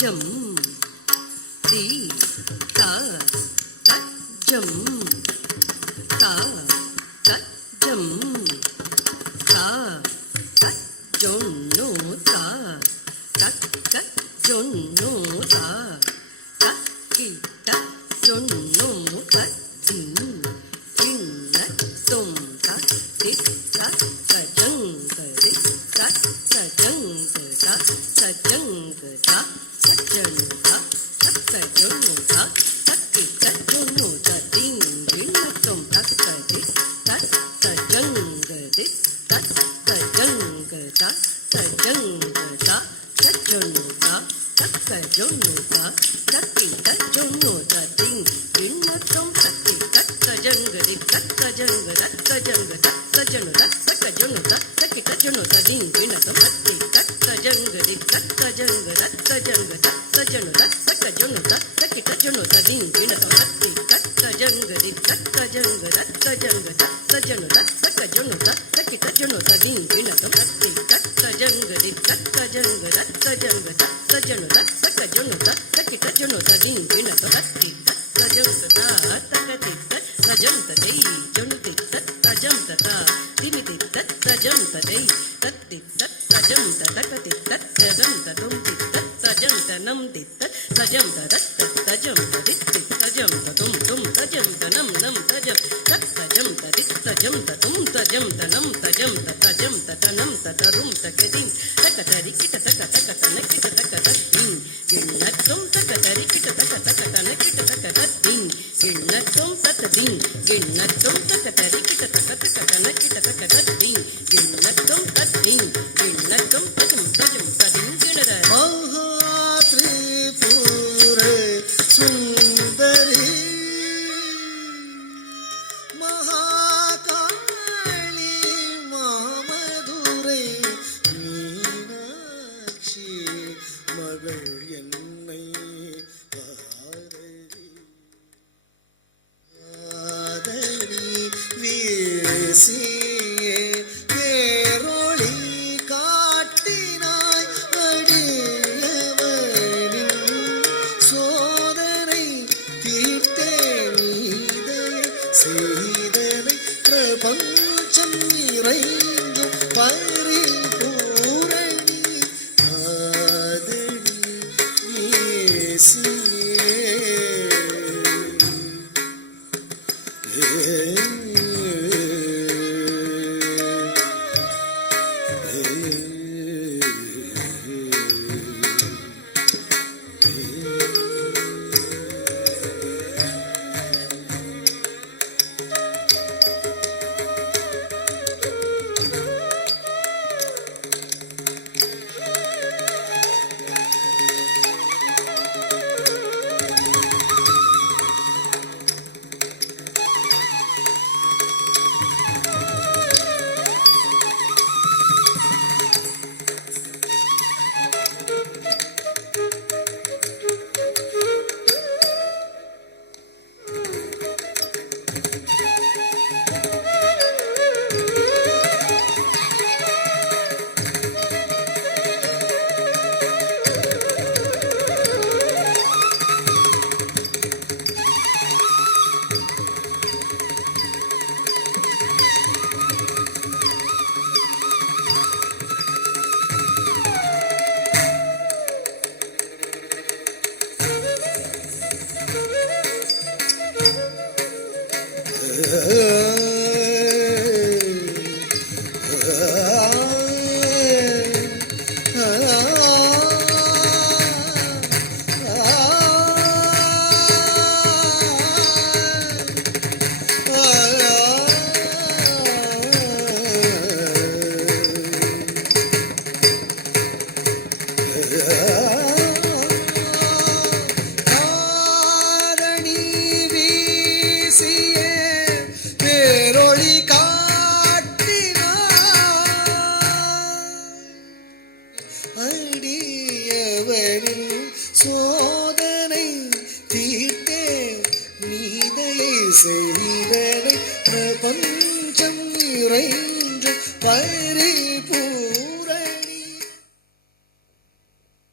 ஜம் தி த த ஜம் த த ஜம் த த ஜொன்னு த த த ஜொன்னு த த கி த ஜொன்னு த தின் தின்ன தொம் த தி த சஜங் தி த சஜங் த சஜங் த சஜங் த சஜங் த தக்கி தஜொன்னு த தின் தின்ன தொம் த தி த சஜங் தி த சஜங் த சஜங் த சஜொன்னு த சஜொன்னு த தக்கி தஜொன்னு த தின் தின்ன தொம் தக்கி தஜங் தி தஜங் தஜங் தஜனு தஜொன்னு த தக்கி தஜொன்னு த தின் தின்ன தொம் தக்கி தஜங் தி தஜங் தஜங் தஜனு தஜொன்னு த தக்கி தஜொன்னு த தின் தின்ன தொம் தக்கி தஜங் தி தஜங் தஜங் தஜனு தஜொன்னு த தக்கி தஜொன்னு த தின் தின்ன தொம் தக்கி தஜங் தி தஜங் தஜங் தஜனு தஜொன்னு த தக்கி தஜொன்னு த தின் தின்ன தொம் தக்கி தஜங் த தக்கதி தஜம் ததை ஜொன்னு தி தஜம் ததா தினி தி தஜம் ததை தத்தி தஜம் ததகதி தஜம் ததும் தி தஜம் தனம் தி தஜம் ததத் தஜம் ததி தஜம் ததும் தும் தஜம் தனம் நம் தஜம் தஜம் ததி தஜம் ததும் தஜம் தனம் தஜம் தஜம் ததனம் ததரும் தகதி தகதரி கிட்ட தக தக தனக்கிட்ட தக தத்தின் எண்ணத்தும் தகதரி கிட்ட தக தக தனக்கிட்ட தக தத்தின் எண்ணத்தும் தத்ததின் எண்ணத்தும் தகதரி கிட்ட தக தக தனக்கிட்ட தக தத்தின் எண்ணத்தும் தத்தின் எண்ணத்தும் தஜம் தஜம் ததின் கிணற மகாத்ரிபுரே சுந்தரி மகாகாளி மாமதுரை மீனாட்சி மகள் என்னை ஆதரி வீசியே பேரொளி காட்டினாய் அடியவனின் சோதனை தீர்த்தே நீதனை செய்தனை பிரபஞ்சம் நிறைந்து பரிபூரணி ஆதரி வீசியே சோதனை தீர்த்தே நீதையை செய்தனை பிரபஞ்சம் நிறைந்து பரிபூ